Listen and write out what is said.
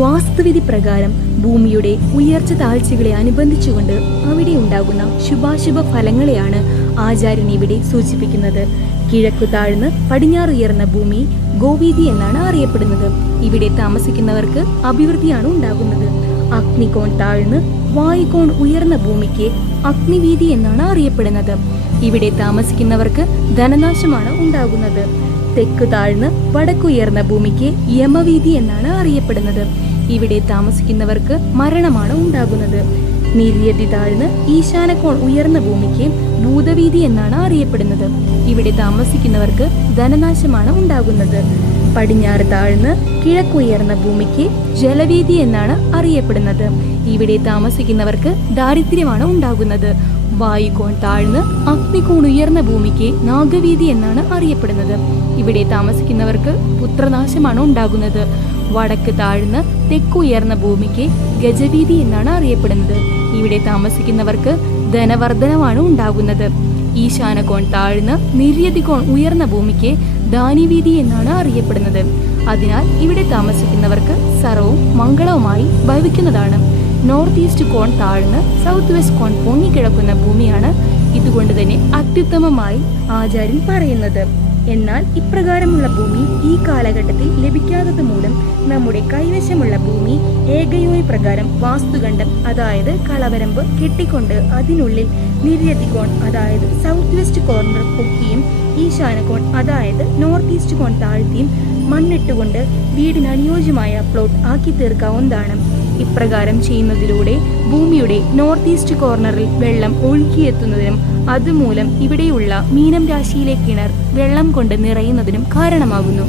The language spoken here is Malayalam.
വാസ്തുവിധി പ്രകാരം ഭൂമിയുടെ ഉയർച്ച താഴ്ചകളെ അനുബന്ധിച്ചുകൊണ്ട് അവിടെ ഉണ്ടാകുന്ന ശുഭാശുഭ ഫലങ്ങളെയാണ് ആചാര്യൻ ഇവിടെ സൂചിപ്പിക്കുന്നത്. കിഴക്കു താഴ്ന്ന് പടിഞ്ഞാറ് ഉയർന്ന ഭൂമി ഗോവീതി എന്നാണ് അറിയപ്പെടുന്നത്. ഇവിടെ താമസിക്കുന്നവർക്ക് അഭിവൃദ്ധിയാണ് ഉണ്ടാകുന്നത്. അഗ്നികോൺ താഴ്ന്ന് വായുകോൺ ഉയർന്ന ഭൂമിക്ക് അഗ്നിവീതി എന്നാണ് അറിയപ്പെടുന്നത്. ഇവിടെ താമസിക്കുന്നവർക്ക് ധനനാശമാണ് ഉണ്ടാകുന്നത്. തെക്ക് താഴ്ന്ന് വടക്കുയർന്ന ഭൂമിക്ക് യമവീതി എന്നാണ് അറിയപ്പെടുന്നത്. ഇവിടെ താമസിക്കുന്നവർക്ക് മരണമാണ് ഉണ്ടാകുന്നത്. നിര്യതി താഴ്ന്ന് ഈശാനകോൺ ഉയർന്ന ഭൂമിക്ക് ഭൂതവീതി എന്നാണ് അറിയപ്പെടുന്നത്. ഇവിടെ താമസിക്കുന്നവർക്ക് ധനനാശമാണ് ഉണ്ടാകുന്നത്. പടിഞ്ഞാറ് താഴ്ന്ന് കിഴക്കുയർന്ന ഭൂമിക്ക് ജലവീതി എന്നാണ് അറിയപ്പെടുന്നത്. ഇവിടെ താമസിക്കുന്നവർക്ക് ദാരിദ്ര്യമാണ് ഉണ്ടാകുന്നത്. വായുകോൺ താഴ്ന്ന് അഗ്നികോൺ ഉയർന്ന ഭൂമിക്ക് നാഗവീതി എന്നാണ് അറിയപ്പെടുന്നത്. ഇവിടെ താമസിക്കുന്നവർക്ക് പുത്രനാശമാണ് ഉണ്ടാകുന്നത്. വടക്ക് താഴ്ന്ന് തെക്കുയർന്ന ഭൂമിക്ക് ഗജവീതി എന്നാണ് അറിയപ്പെടുന്നത്. ഇവിടെ താമസിക്കുന്നവർക്ക് ധനവർദ്ധനമാണ് ഉണ്ടാകുന്നത്. ഈശാനകോൺ താഴ്ന്ന് നിര്യതികോൺ ഉയർന്ന ഭൂമിക്ക് ദാനിവീതി എന്നാണ് അറിയപ്പെടുന്നത്. അതിനാൽ ഇവിടെ താമസിക്കുന്നവർക്ക് സർവവും മംഗളവുമായി ഭവിക്കുന്നതാണ്. നോർത്ത് ഈസ്റ്റ് കോൺ താഴ്ന്ന് സൗത്ത് വെസ്റ്റ് കോൺ പൊങ്ങിക്കിടക്കുന്ന ഭൂമിയാണ്. ഇതുകൊണ്ട് തന്നെ അത്യുത്തമമായി ആചാര്യൻ പറയുന്നത്. എന്നാൽ ഇപ്രകാരമുള്ള ഭൂമി ഈ കാലഘട്ടത്തിൽ ലഭിക്കാത്തത് മൂലം നമ്മുടെ കൈവശമുള്ള ഭൂമി ഏകയോനി പ്രകാരം വാസ്തുഖണ്ഡം അതായത് കളവരമ്പ് കെട്ടിക്കൊണ്ട് അതിനുള്ളിൽ നിര്യതികോൺ അതായത് സൗത്ത് വെസ്റ്റ് കോർണർ പൊക്കിയും ഈശാനകോൺ അതായത് നോർത്ത് ഈസ്റ്റ് കോൺ താഴ്ത്തിയും മണ്ണിട്ടുകൊണ്ട് വീടിന് അനുയോജ്യമായ പ്ലോട്ട് ആക്കി തീർക്കാവുന്നതാണ്. ഇപ്രകാരം ചെയ്യുന്നതിലൂടെ ഭൂമിയുടെ നോർത്ത് ഈസ്റ്റ് കോർണറിൽ വെള്ളം ഒഴുകിയെത്തുന്നതിനും അതുമൂലം ഇവിടെയുള്ള മീനം രാശിയിലെ കിണർ വെള്ളം കൊണ്ട് നിറയുന്നതിനും കാരണമാകുന്നു.